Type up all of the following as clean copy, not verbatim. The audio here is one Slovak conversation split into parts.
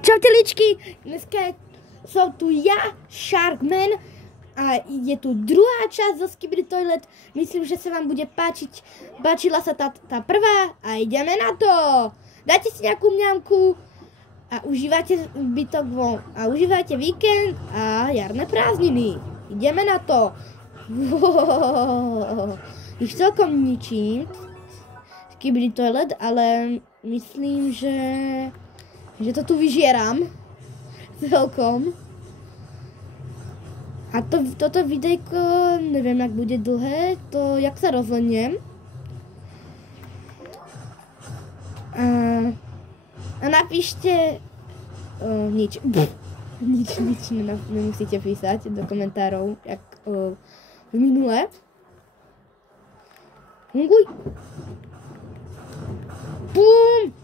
Čaute ličky, dneska som tu ja, Sharkman, a je tu druhá časť zo Skibidi Toilet. Myslím, že sa vám bude páčiť. Páčila sa tá prvá a ideme na to. Dajte si nejakú mňamku a užívajte zbytok von. A užívajte víkend a jarné prázdniny. Ideme na to. Ich celkom ničím Skibidi Toilet, ale myslím, že to tu vyžieram celkom. A toto videjko, neviem, jak bude dlhé, to jak sa rozhodnem. A napíšte nič. Nič nemusíte písať do komentárov, jak v minule. Funguj! Bum!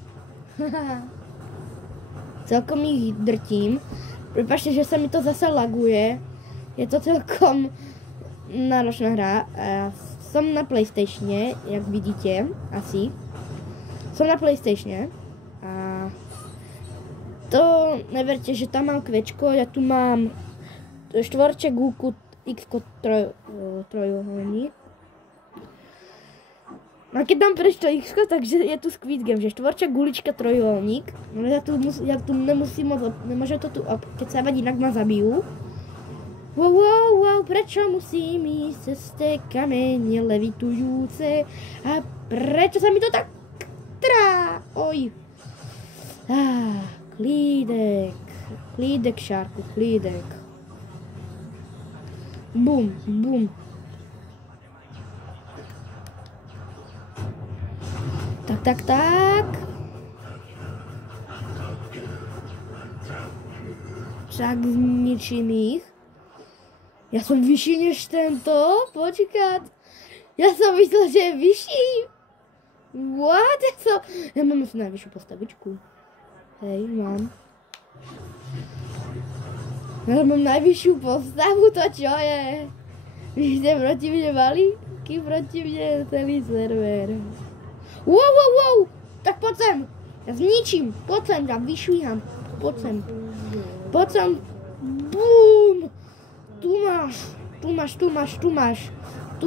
Celkom ich drtím. Prepáčte, že sa mi to zase laguje. Je to celkom náročná hra. Som na PlayStatione, jak vidíte, asi. Som na PlayStatione. A to neverte, že tam mám kvečko. Ja tu mám štvorček, gulku, x-ko, trojuholník. A keď dám preč to x-ko, takže je tu Squid Game, že štvorček, gulička, trojuholník. No ja tu nemusím moc, nemôžem to tu, keď sa vadí, inak ma zabijú. Wow, prečo musím ísť cez tie kamene levitujúce? A prečo sa mi to tak trá? Oj. Klídek, Sharku, klídek. Bum. Tak. Však zničím ich. Ja som vyšší než tento? Počkať. Ja som myslel, že je vyšší. What? Ja mám asi najvyššiu postavičku. Hej, mám. Ja mám najvyššiu postavu, to čo je? Vy ste proti mne mali? Kým proti mne celý server. Wow. Tak poď sem. Ja zničím. Poď sem, ja vyšvíham. Poď sem. Bum. Tu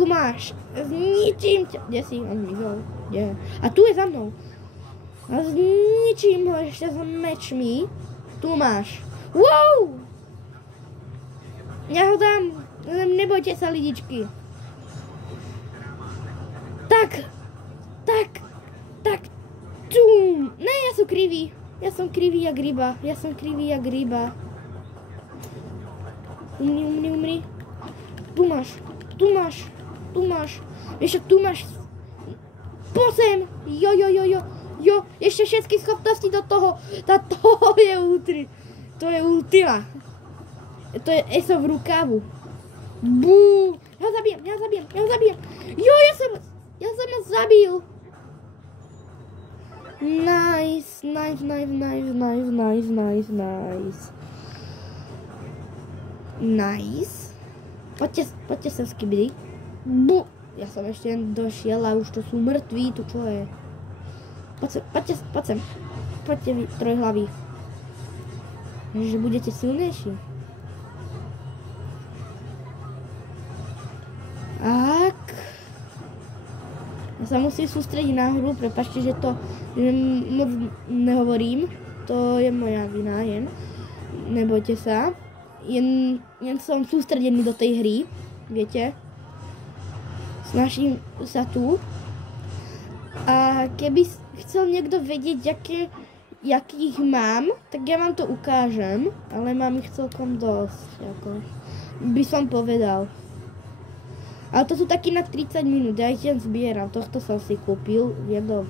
máš. Zničím ťa. Kde si? On vyhol. Kde? A tu je za mnou. A zničím ho ešte s mečmi. Tu máš. Wow! Ja ho dám. Nebojte sa, lidičky. Tak. Tum. Ne, ja som krivý. Ja som krivý jak ryba. Umri. Tu máš. Ešte tu máš. Posem. Jo. Ešte všetky schopnosti do toho. To je ultra. To je ultima. To je ESO v rukavu. Bú. Ja ho zabijem. Jo, ja som ho zabil. Nice. Poďte sa Skibidi. Bu. Ja som ešte došiel a už to sú mŕtví, tu čo je? Poďte sem. Poďte vy, trojhlaví. Že budete silnejší. Tak. Ja sa musím sústrediť na hru, prepáčte, že moc nehovorím. To je moja vina, nebojte sa. Jen som sústredený do tej hry, viete. Snažím sa tu. A keby chcel niekto vedieť, jakých mám, tak ja vám to ukážem. Ale mám ich celkom dosť, by som povedal. Ale to sú takí na 30 minút, ja ich jen zbieram. Tohto som si kúpil v jednom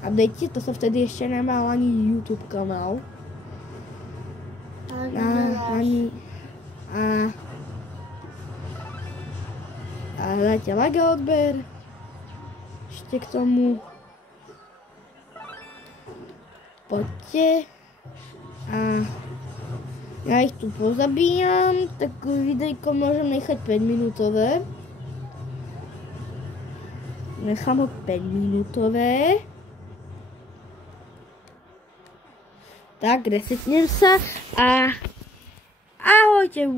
update, to som vtedy ešte nemal ani YouTube kanál. A dajte like a odber. Ešte k tomu. Poďte. A ja ich tu pozabíjam, tak videjko môžem nechať 5 minútové. Nechám ho 5 minútové. Tak, resetnem sa a ahojte.